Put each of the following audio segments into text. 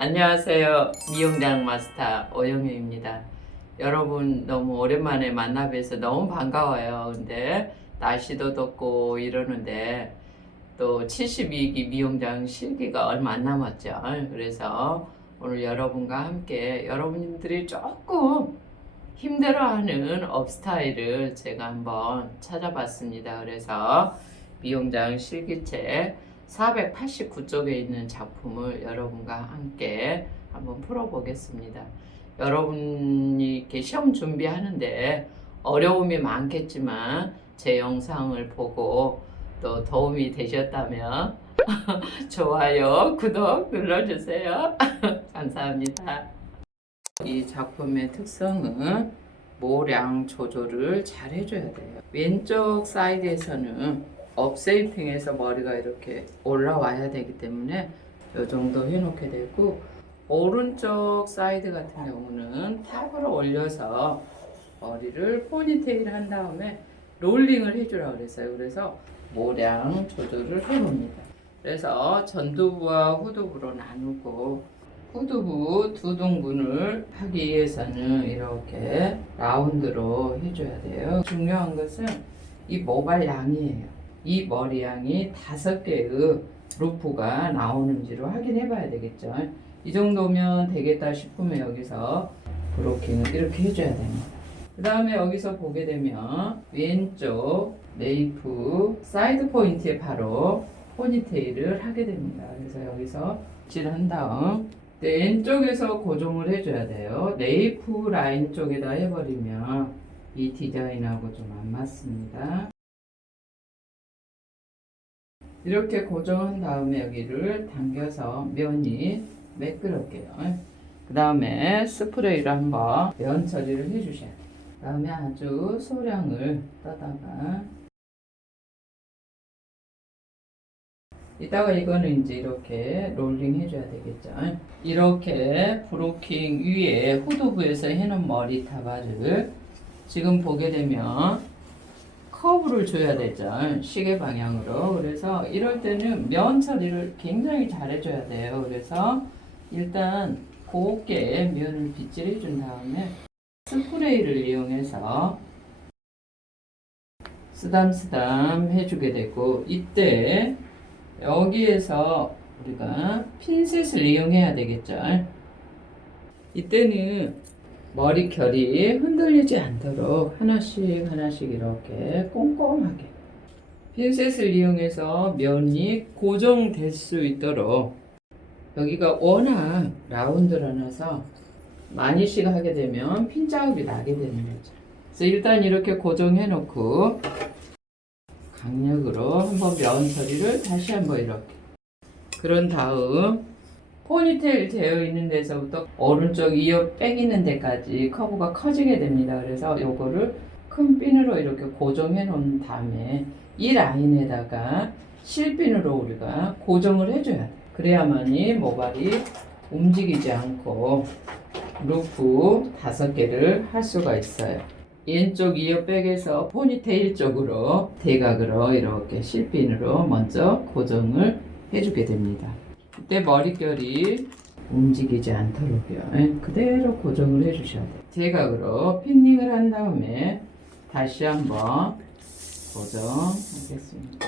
안녕하세요. 미용장 마스터 오영희입니다. 여러분 너무 오랜만에 만나 뵈서 너무 반가워요. 근데 날씨도 덥고 이러는데 또 72기 미용장 실기가 얼마 안 남았죠. 그래서 오늘 여러분과 함께 여러분들이 조금 힘들어하는 업스타일을 제가 한번 찾아봤습니다. 그래서 미용장 실기책 489쪽에 있는 작품을 여러분과 함께 한번 풀어보겠습니다. 여러분이 이렇게 시험 준비하는데 어려움이 많겠지만 제 영상을 보고 또 도움이 되셨다면 좋아요, 구독 눌러주세요. 감사합니다. 이 작품의 특성은 모량 조절을 잘 해줘야 돼요. 왼쪽 사이드에서는 업쉐이핑해서 머리가 이렇게 올라와야 되기 때문에 이 정도 해놓게 되고, 오른쪽 사이드 같은 경우는 탑으로 올려서 머리를 포니테일 한 다음에 롤링을 해주라고 그랬어요. 그래서 모량 조절을 해봅니다. 그래서 전두부와 후두부로 나누고, 후두부 두 등분을 하기 위해서는 이렇게 라운드로 해줘야 돼요. 중요한 것은 이 모발 양이에요. 이 머리 양이 5개의 루프가 나오는지로 확인해 봐야 되겠죠. 이 정도면 되겠다 싶으면 여기서 브로킹을 이렇게 해줘야 됩니다. 그 다음에 여기서 보게 되면 왼쪽 네이프 사이드 포인트에 바로 포니테일을 하게 됩니다. 그래서 여기서 칠한 다음 왼쪽에서 고정을 해줘야 돼요. 네이프 라인 쪽에다 해버리면 이 디자인하고 좀 안 맞습니다. 이렇게 고정한 다음에 여기를 당겨서 면이 매끄럽게요. 그 다음에 스프레이를 한번 면 처리를 해주셔야 돼요. 그 다음에 아주 소량을 떠다가 이따가 이거는 이제 이렇게 롤링 해줘야 되겠죠. 이렇게 브로킹 위에 후두부에서 해놓은 머리 타발을 지금 보게 되면 커브를 줘야 되죠. 시계 방향으로. 그래서 이럴 때는 면 처리를 굉장히 잘 해줘야 돼요. 그래서 일단 곱게 면을 빗질해 준 다음에 스프레이를 이용해서 쓰담쓰담 해주게 되고, 이때 여기에서 우리가 핀셋을 이용해야 되겠죠. 이때는 머리결이 흔들리지 않도록 하나씩 이렇게 꼼꼼하게 핀셋을 이용해서 면이 고정될 수 있도록, 여기가 워낙 라운드라서 많이씩 하게 되면 핀 자국이 나게 되는 거죠. 그래서 일단 이렇게 고정해 놓고 강력으로 한번 면 처리를 다시 한번 이렇게, 그런 다음 포니테일 되어 있는 데서부터 오른쪽 이어 빼기는 데까지 커브가 커지게 됩니다. 그래서 요거를 큰 핀으로 이렇게 고정해 놓은 다음에 이 라인에다가 실핀으로 우리가 고정을 해줘야 돼. 그래야만이 모발이 움직이지 않고 루프 5개를 할 수가 있어요. 왼쪽 이어백에서 포니테일 쪽으로 대각으로 이렇게 실핀으로 먼저 고정을 해주게 됩니다. 이때 머릿결이 움직이지 않도록요. 그대로 고정을 해주셔야 돼요. 대각으로 핀닝을 한 다음에 다시 한번 고정하겠습니다.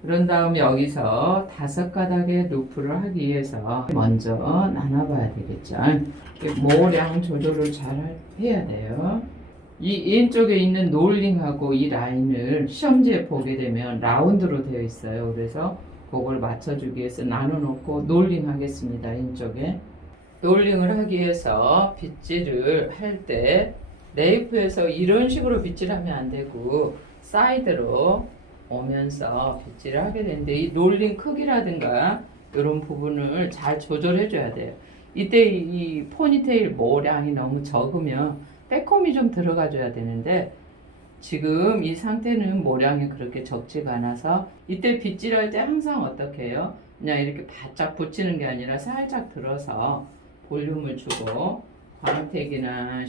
그런 다음 여기서 5가닥의 루프를 하기 위해서 먼저 나눠봐야 되겠죠. 모량 조절을 잘 해야 돼요. 이 왼쪽에 있는 롤링하고 이 라인을 시험지에 보게 되면 라운드로 되어 있어요. 그래서 그걸 맞춰주기 위해서 나눠놓고 롤링 하겠습니다. 왼쪽에 롤링을 하기 위해서 빗질을 할 때 네이프에서 이런 식으로 빗질하면 안 되고 사이드로 오면서 빗질을 하게 되는데, 이 롤링 크기라든가 이런 부분을 잘 조절해 줘야 돼요. 이때 이 포니테일 모량이 너무 적으면 빼꼼이 좀 들어가 줘야 되는데, 지금 이 상태는 모량이 그렇게 적지가 않아서 이때 빗질할 때 항상 어떻게 해요? 그냥 이렇게 바짝 붙이는 게 아니라 살짝 들어서 볼륨을 주고 광택이나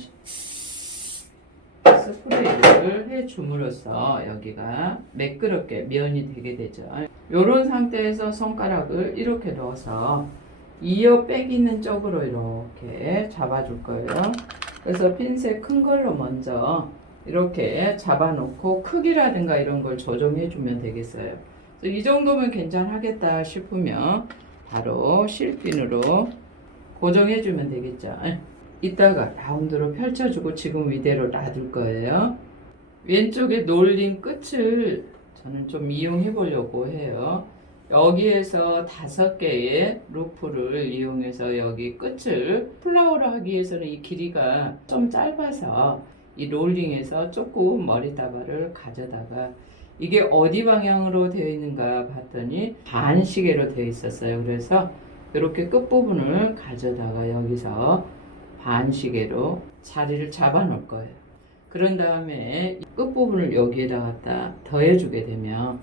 스프레이를 해줌으로써 여기가 매끄럽게 면이 되게 되죠. 이런 상태에서 손가락을 이렇게 넣어서 이어 빼기는 쪽으로 이렇게 잡아줄 거예요. 그래서 핀셋 큰 걸로 먼저 이렇게 잡아놓고 크기라든가 이런 걸 조정해 주면 되겠어요. 이 정도면 괜찮겠다 싶으면 바로 실핀으로 고정해 주면 되겠죠. 이따가 라운드로 펼쳐주고 지금 이대로 놔둘 거예요. 왼쪽에 놀린 끝을 저는 좀 이용해 보려고 해요. 여기에서 5개의 루프를 이용해서 여기 끝을 플라워를 하기 위해서는 이 길이가 좀 짧아서 이 롤링에서 조금 머리다발을 가져다가 이게 어디 방향으로 되어 있는가 봤더니 반시계로 되어 있었어요. 그래서 이렇게 끝부분을 가져다가 여기서 반시계로 자리를 잡아 놓을 거예요. 그런 다음에 끝부분을 여기에다 갖다 더해주게 되면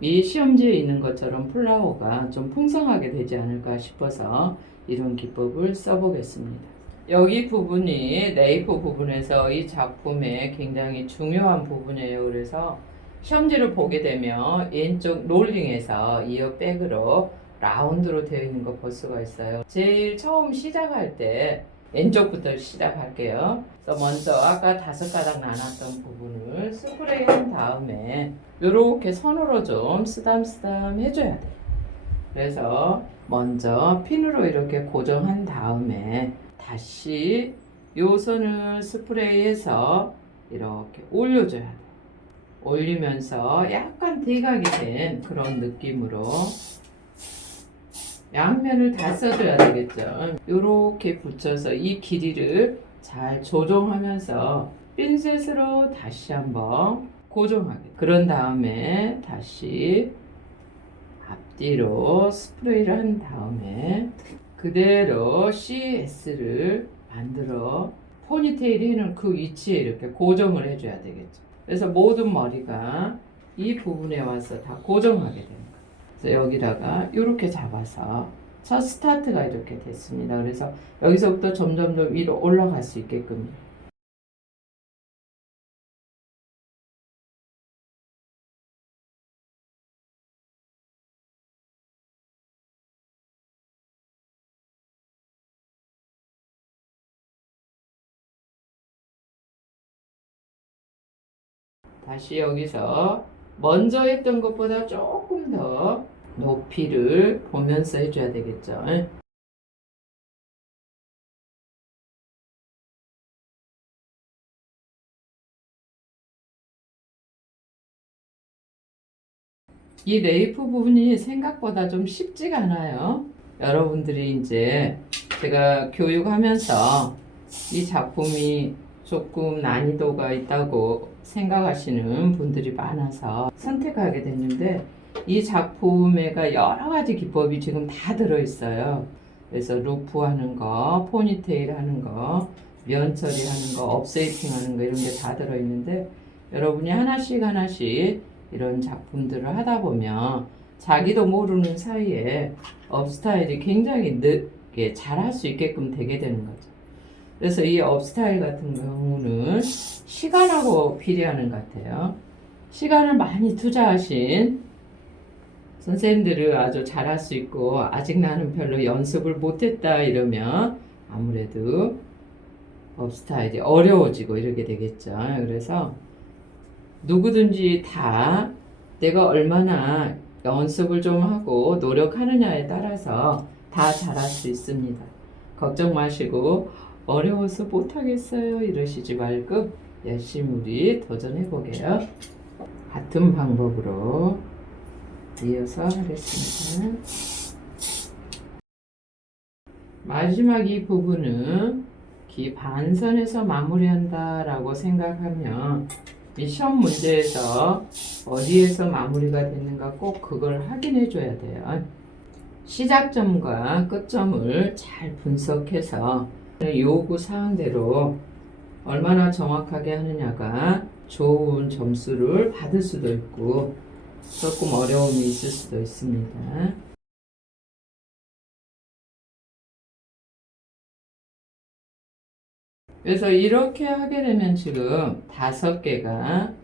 이 시험지에 있는 것처럼 플라워가 좀 풍성하게 되지 않을까 싶어서 이런 기법을 써보겠습니다. 여기 부분이 네이프 부분에서 이 작품의 굉장히 중요한 부분이에요. 그래서 시험지를 보게 되면 왼쪽 롤링에서 이어 백으로 라운드로 되어 있는 거 볼 수가 있어요. 제일 처음 시작할 때 왼쪽부터 시작할게요. 그래서 먼저 아까 5가닥 나눴던 부분을 스프레이 한 다음에 이렇게 손으로 좀 쓰담쓰담 해줘야 돼요. 그래서 먼저 핀으로 이렇게 고정한 다음에 다시 요 선을 스프레이해서 이렇게 올려줘야 돼요. 올리면서 약간 대각이 된 그런 느낌으로 양면을 다 써줘야 되겠죠. 이렇게 붙여서 이 길이를 잘 조정하면서 핀셋으로 다시 한번 고정하게. 그런 다음에 다시 앞뒤로 스프레이를 한 다음에 그대로 CS를 만들어 포니테일 해놓은 그 위치에 이렇게 고정을 해줘야 되겠죠. 그래서 모든 머리가 이 부분에 와서 다 고정하게 됩니다. 그래서 여기다가 이렇게 잡아서 첫 스타트가 이렇게 됐습니다. 그래서 여기서부터 점점 위로 올라갈 수 있게끔. 다시 여기서 먼저 했던 것보다 조금 더 높이를 보면서 해줘야 되겠죠. 이 레이프 부분이 생각보다 좀 쉽지가 않아요. 여러분들이 이제 제가 교육하면서 이 작품이 조금 난이도가 있다고 생각하시는 분들이 많아서 선택하게 됐는데 이 작품에가 여러 가지 기법이 지금 다 들어있어요. 그래서 루프 하는 거, 포니테일 하는 거, 면 처리하는 거, 업세이팅 하는 거 이런 게 다 들어있는데 여러분이 하나씩 이런 작품들을 하다 보면 자기도 모르는 사이에 업스타일이 굉장히 늦게 잘 할 수 있게끔 되게 되는 거죠. 그래서 이 업스타일 같은 경우는 시간하고 비례하는 것 같아요. 시간을 많이 투자하신 선생님들은 아주 잘할 수 있고 아직 나는 별로 연습을 못했다 이러면 아무래도 업스타일이 어려워지고 이렇게 되겠죠. 그래서 누구든지 다 내가 얼마나 연습을 좀 하고 노력하느냐에 따라서 다 잘할 수 있습니다. 걱정 마시고 어려워서 못하겠어요 이러시지 말고 열심히 우리 도전해 보게요. 같은 방법으로 이어서 하겠습니다. 마지막 이 부분은 기 반선에서 마무리한다 라고 생각하면 이 시험 문제에서 어디에서 마무리가 됐는가 꼭 그걸 확인해 줘야 돼요. 시작점과 끝점을 잘 분석해서 요구 사항대로 얼마나 정확하게 하느냐가 좋은 점수를 받을 수도 있고 조금 어려움이 있을 수도 있습니다. 그래서 이렇게 하게 되면 지금 5개가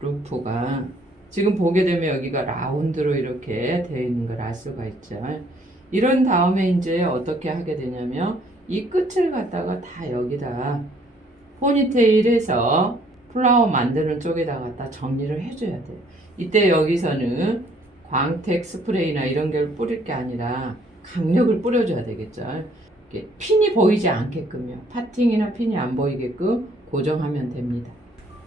루프가 지금 보게 되면 여기가 라운드로 이렇게 되어 있는 걸 알 수가 있죠. 이런 다음에 이제 어떻게 하게 되냐면 이 끝을 갖다가 다 여기다 포니테일해서 플라워 만드는 쪽에다 갖다 정리를 해줘야 돼요. 이때 여기서는 광택 스프레이나 이런 걸 뿌릴 게 아니라 강력을 뿌려줘야 되겠죠. 이렇게 핀이 보이지 않게끔요. 파팅이나 핀이 안 보이게끔 고정하면 됩니다.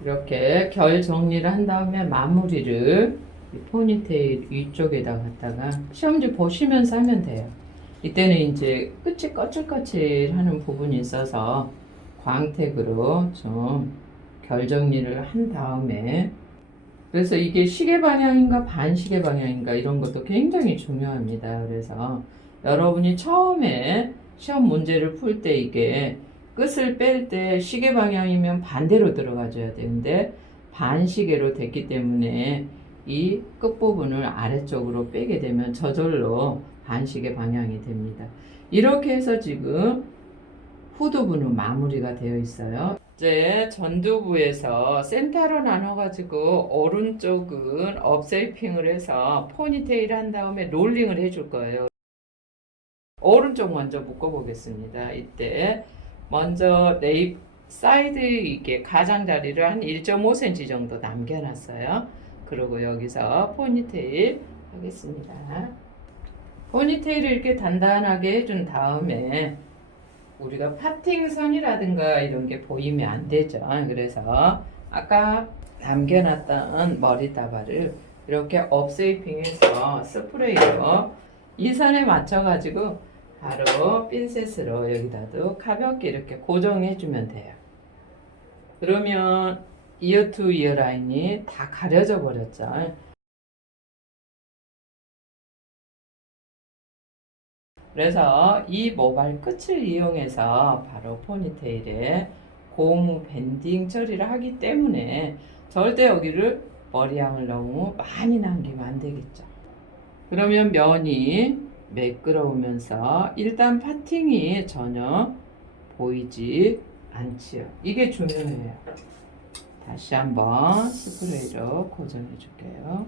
이렇게 결 정리를 한 다음에 마무리를 이 포니테일 위쪽에다 갖다가 시험지 보시면서 하면 돼요. 이때는 이제 끝이 거칠거칠하는 부분이 있어서 광택으로 좀 결 정리를 한 다음에, 그래서 이게 시계 방향인가 반시계 방향인가 이런 것도 굉장히 중요합니다. 그래서 여러분이 처음에 시험 문제를 풀 때 이게 끝을 뺄 때 시계 방향이면 반대로 들어가줘야 되는데 반시계로 됐기 때문에 이 끝부분을 아래쪽으로 빼게 되면 저절로 반시계 방향이 됩니다. 이렇게 해서 지금 후두부는 마무리가 되어 있어요. 이제 전두부에서 센터로 나눠가지고 오른쪽은 업셀핑을 해서 포니테일 한 다음에 롤링을 해줄 거예요. 오른쪽 먼저 묶어보겠습니다. 이때 먼저 레이 사이드 이게 가장자리를 한 1.5cm 정도 남겨놨어요. 그리고 여기서 포니테일 하겠습니다. 포니테일을 이렇게 단단하게 해준 다음에 우리가 파팅선이라든가 이런 게 보이면 안 되죠. 그래서 아까 남겨놨던 머리다발을 이렇게 업쉐이핑해서 스프레이로 이 선에 맞춰가지고 바로 핀셋으로 여기다도 가볍게 이렇게 고정해주면 돼요. 그러면 이어 투 이어 라인이 다 가려져 버렸죠. 그래서 이 모발 끝을 이용해서 바로 포니테일에 고무 밴딩 처리를 하기 때문에 절대 여기를 머리양을 너무 많이 남기면 안 되겠죠. 그러면 면이 매끄러우면서 일단 파팅이 전혀 보이지 않지요. 이게 중요해요. 다시 한번 스프레이로 고정해 줄게요.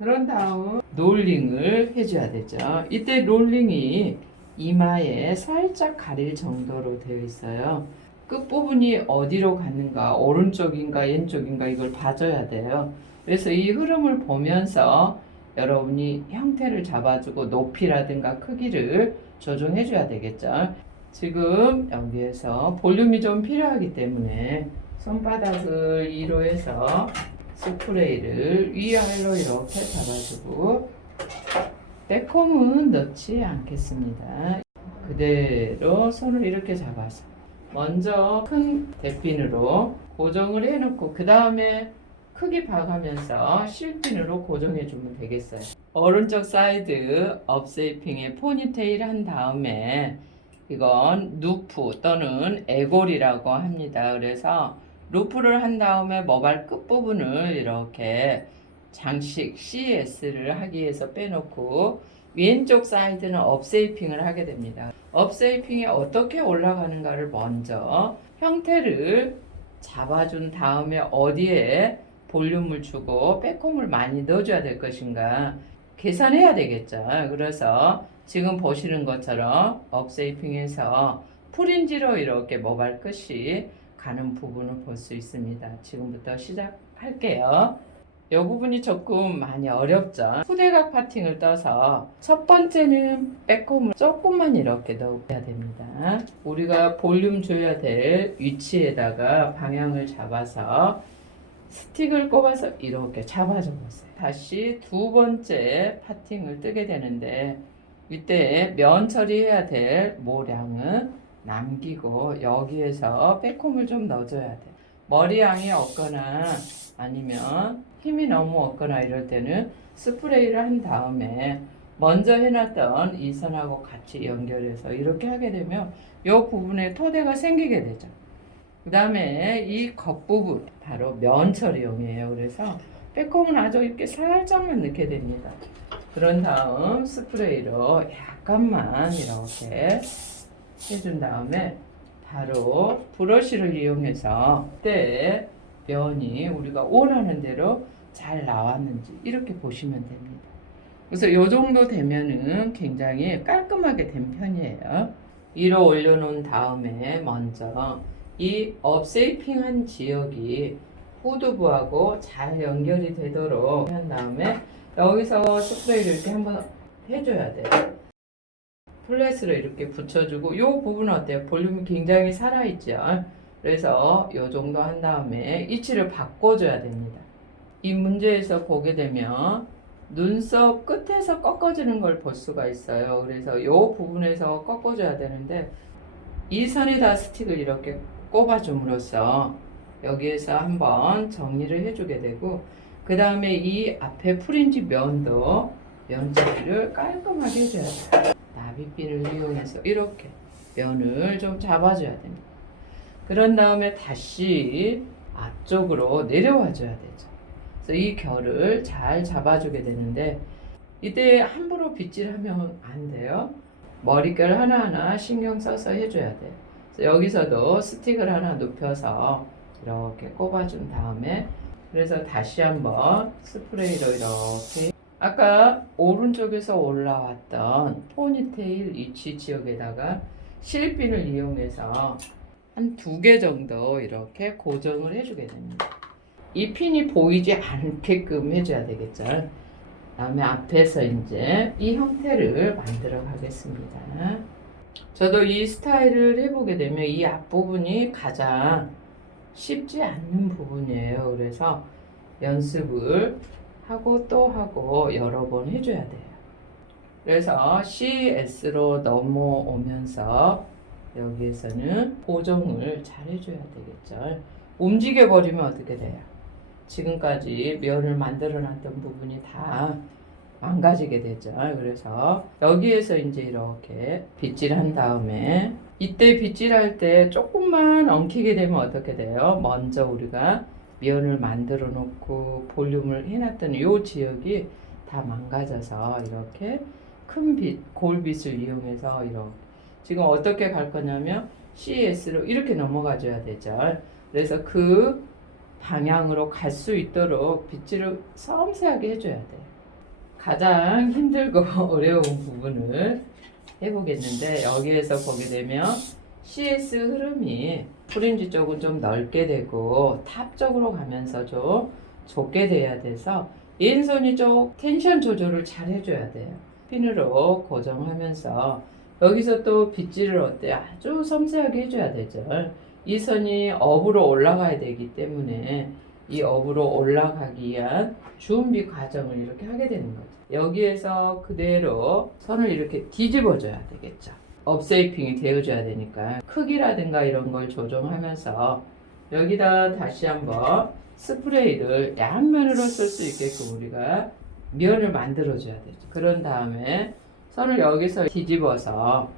그런 다음 롤링을 해줘야 되죠. 이때 롤링이 이마에 살짝 가릴 정도로 되어 있어요. 끝부분이 어디로 갔는가, 오른쪽인가 왼쪽인가 이걸 봐줘야 돼요. 그래서 이 흐름을 보면서 여러분이 형태를 잡아주고 높이라든가 크기를 조정해 줘야 되겠죠. 지금 여기에서 볼륨이 좀 필요하기 때문에 손바닥을 위로 해서 스프레이를 위아래로 이렇게 잡아주고 빼꼼은 넣지 않겠습니다. 그대로 손을 이렇게 잡아서 먼저 큰 대핀으로 고정을 해놓고 그 다음에 크게 봐가면서 실핀으로 고정해 주면 되겠어요. 오른쪽 사이드 업쉐이핑에 포니테일 한 다음에 이건 루프 또는 애골이라고 합니다. 그래서 루프를 한 다음에 모발 끝부분을 이렇게 장식 CS를 하기 위해서 빼놓고 왼쪽 사이드는 업쉐이핑을 하게 됩니다. 업쉐이핑이 어떻게 올라가는가를 먼저 형태를 잡아준 다음에 어디에 볼륨을 주고 빼꼼을 많이 넣어줘야 될 것인가 계산해야 되겠죠. 그래서 지금 보시는 것처럼 업쉐이핑해서 프린지로 이렇게 모발 끝이 가는 부분을 볼 수 있습니다. 지금부터 시작할게요. 이 부분이 조금 많이 어렵죠. 후대각 파팅을 떠서 첫 번째는 빼꼼을 조금만 이렇게 넣어야 됩니다. 우리가 볼륨 줘야 될 위치에다가 방향을 잡아서 스틱을 꼽아서 이렇게 잡아줘 보세요. 다시 두 번째 파팅을 뜨게 되는데 이때 면 처리해야 될 모량은 남기고 여기에서 빼꼼을 좀 넣어줘야 돼. 머리양이 없거나 아니면 힘이 너무 없거나 이럴 때는 스프레이를 한 다음에 먼저 해놨던 이 선하고 같이 연결해서 이렇게 하게 되면 이 부분에 토대가 생기게 되죠. 그 다음에 이 겉부분 바로 면 처리용이에요. 그래서 빼꼼은 아주 이렇게 살짝만 넣게 됩니다. 그런 다음 스프레이로 약간만 이렇게 해준 다음에 바로 브러쉬를 이용해서 그때 면이 우리가 원하는 대로 잘 나왔는지 이렇게 보시면 됩니다. 그래서 이 정도 되면은 굉장히 깔끔하게 된 편이에요. 위로 올려놓은 다음에 먼저 이 업세이핑한 지역이 후두부하고 잘 연결이 되도록 한 다음에 여기서 스프레이를 이렇게 한번 해줘야 돼요. 플랫으로 이렇게 붙여주고, 이 부분은 어때요? 볼륨이 굉장히 살아있죠? 그래서 이 정도 한 다음에 위치를 바꿔줘야 됩니다. 이 문제에서 보게 되면 눈썹 끝에서 꺾어지는 걸 볼 수가 있어요. 그래서 이 부분에서 꺾어줘야 되는데, 이 선에다 스틱을 이렇게 꼽아줌으로써 여기에서 한번 정리를 해주게 되고, 그 다음에 이 앞에 프린지 면도 면자리를 깔끔하게 해줘야 돼요. 나비핀을 이용해서 이렇게 면을 좀 잡아줘야 됩니다. 그런 다음에 다시 앞쪽으로 내려와 줘야 되죠. 그래서 이 결을 잘 잡아주게 되는데, 이때 함부로 빗질하면 안 돼요. 머릿결 하나하나 신경 써서 해줘야 돼요. 그래서 여기서도 스틱을 하나 눕혀서 이렇게 꼽아준 다음에, 그래서 다시 한번 스프레이로 이렇게 아까 오른쪽에서 올라왔던 포니테일 위치 지역에다가 실핀을 이용해서 한 2개 정도 이렇게 고정을 해주게 됩니다. 이 핀이 보이지 않게끔 해줘야 되겠죠. 다음에 앞에서 이제 이 형태를 만들어 가겠습니다. 저도 이 스타일을 해보게 되면 이 앞부분이 가장 쉽지 않는 부분이에요. 그래서 연습을 하고 또 하고 여러 번 해줘야 돼요. 그래서 CS로 넘어오면서 여기에서는 고정을 잘 해줘야 되겠죠. 움직여 버리면 어떻게 돼요? 지금까지 면을 만들어 놨던 부분이 다 망가지게 되죠. 그래서 여기에서 이제 이렇게 빗질한 다음에, 이때 빗질할 때 조금만 엉키게 되면 어떻게 돼요? 먼저 우리가 면을 만들어 놓고 볼륨을 해놨던 이 지역이 다 망가져서 이렇게 큰 빗, 골빗을 이용해서 이렇게 지금 어떻게 갈 거냐면 CS로 이렇게 넘어가 줘야 되죠. 그래서 그 방향으로 갈 수 있도록 빗질을 섬세하게 해줘야 돼요. 가장 힘들고 어려운 부분을 해보겠는데, 여기에서 보게 되면 CS 흐름이 프린지 쪽은 좀 넓게 되고 탑 쪽으로 가면서 좀 좁게 돼야 돼서 왼손이 좀 텐션 조절을 잘 해줘야 돼요. 핀으로 고정하면서 여기서 또 빗질을 어때 아주 섬세하게 해줘야 되죠. 이 선이 업으로 올라가야 되기 때문에 이 업으로 올라가기 위한 준비 과정을 이렇게 하게 되는 거죠. 여기에서 그대로 선을 이렇게 뒤집어 줘야 되겠죠. 업세이핑이 되어줘야 되니까 크기라든가 이런 걸 조정하면서 여기다 다시 한번 스프레이를 양면으로 쓸 수 있게끔 우리가 면을 만들어 줘야 되죠. 그런 다음에 선을 여기서 뒤집어서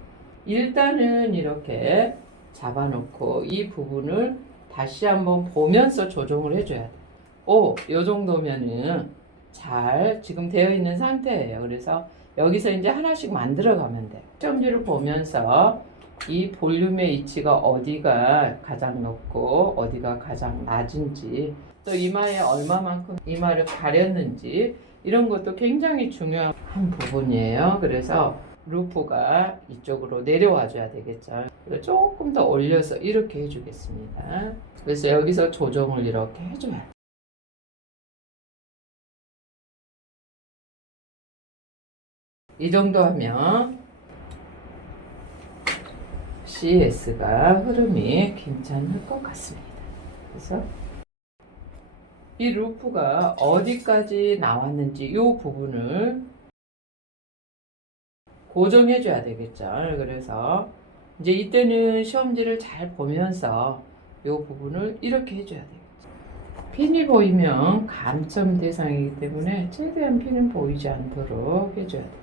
일단은 이렇게 잡아놓고 이 부분을 다시 한번 보면서 조정을 해줘야 돼요. 요 정도면은 잘 지금 되어 있는 상태예요. 그래서 여기서 이제 하나씩 만들어 가면 돼요. 시험지를 보면서 이 볼륨의 위치가 어디가 가장 높고 어디가 가장 낮은지, 또 이마에 얼마만큼 이마를 가렸는지, 이런 것도 굉장히 중요한 부분이에요. 그래서 루프가 이쪽으로 내려와 줘야 되겠죠. 조금 더 올려서 이렇게 해주겠습니다. 그래서 여기서 조정을 이렇게 해줘요. 이 정도 하면 CS가 흐름이 괜찮을 것 같습니다. 그래서 이 루프가 어디까지 나왔는지 이 부분을 고정해 줘야 되겠죠. 그래서 이제 이때는 시험지를 잘 보면서 이 부분을 이렇게 해줘야 되겠죠. 핀이 보이면 감점 대상이기 때문에 최대한 핀은 보이지 않도록 해줘야 돼요.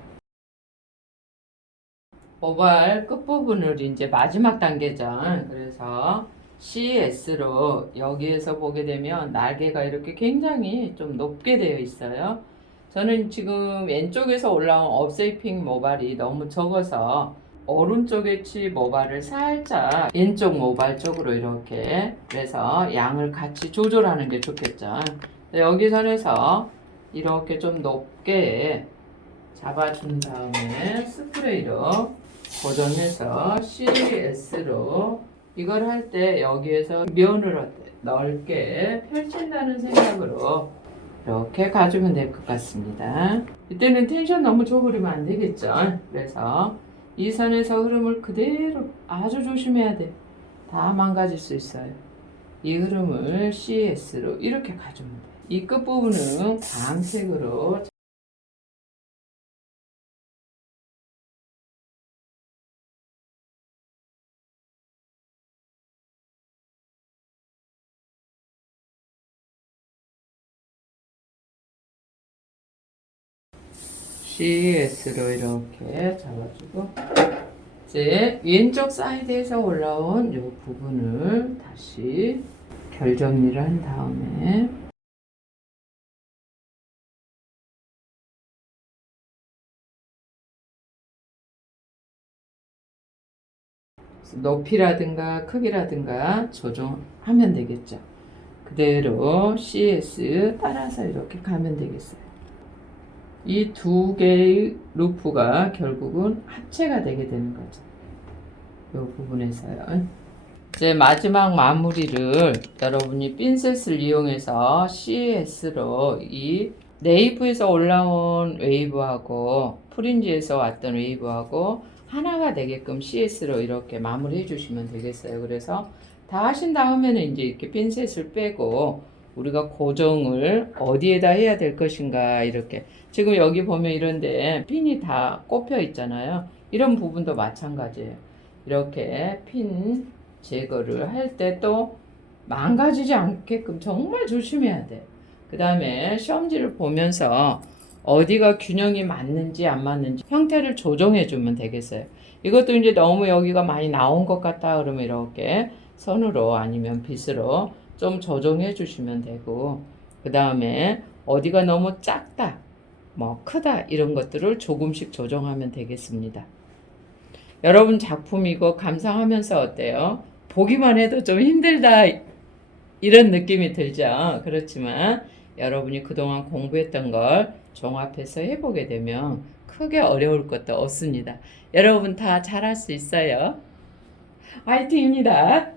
모발 끝부분을 이제 마지막 단계죠. 그래서 CS로 여기에서 보게 되면 날개가 이렇게 굉장히 좀 높게 되어 있어요. 저는 지금 왼쪽에서 올라온 업세이핑 모발이 너무 적어서 오른쪽에 치 모발을 살짝 왼쪽 모발 쪽으로 이렇게, 그래서 양을 같이 조절하는 게 좋겠죠. 여기 선에서 이렇게 좀 높게 잡아준 다음에 스프레이로 고정해서 CS로 이걸 할 때 여기에서 면을 넓게 펼친다는 생각으로 이렇게 가주면 될 것 같습니다. 이때는 텐션 너무 줘버리면 안 되겠죠. 그래서 이 선에서 흐름을 그대로 아주 조심해야 돼. 다 망가질 수 있어요. 이 흐름을 CS로 이렇게 가주면 돼. 이 끝부분은 광색으로 CS로 이렇게 잡아주고 이제 왼쪽 사이드에서 올라온 이 부분을 다시 결 정리를 한 다음에 높이라든가 크기라든가 조정하면 되겠죠. 그대로 CS 따라서 이렇게 가면 되겠어요. 이 두 개의 루프가 결국은 합체가 되게 되는 거죠. 이 부분에서요. 이제 마지막 마무리를 여러분이 핀셋을 이용해서 CS로 이 네이브에서 올라온 웨이브하고 프린지에서 왔던 웨이브하고 하나가 되게끔 CS로 이렇게 마무리해 주시면 되겠어요. 그래서 다 하신 다음에는 이제 이렇게 핀셋을 빼고 우리가 고정을 어디에다 해야 될 것인가 이렇게 지금 여기 보면 이런데 핀이 다 꼽혀 있잖아요. 이런 부분도 마찬가지예요. 이렇게 핀 제거를 할 때 또 망가지지 않게끔 정말 조심해야 돼. 그 다음에 시험지를 보면서 어디가 균형이 맞는지 안 맞는지 형태를 조정해 주면 되겠어요. 이것도 이제 너무 여기가 많이 나온 것 같다 그러면 이렇게 선으로 아니면 빗으로 좀 조정해 주시면 되고, 그 다음에 어디가 너무 작다 뭐 크다 이런 것들을 조금씩 조정하면 되겠습니다. 여러분 작품 이거 감상하면서 어때요? 보기만 해도 좀 힘들다 이런 느낌이 들죠. 그렇지만 여러분이 그동안 공부했던 걸 종합해서 해보게 되면 크게 어려울 것도 없습니다. 여러분 다 잘할 수 있어요. 화이팅입니다.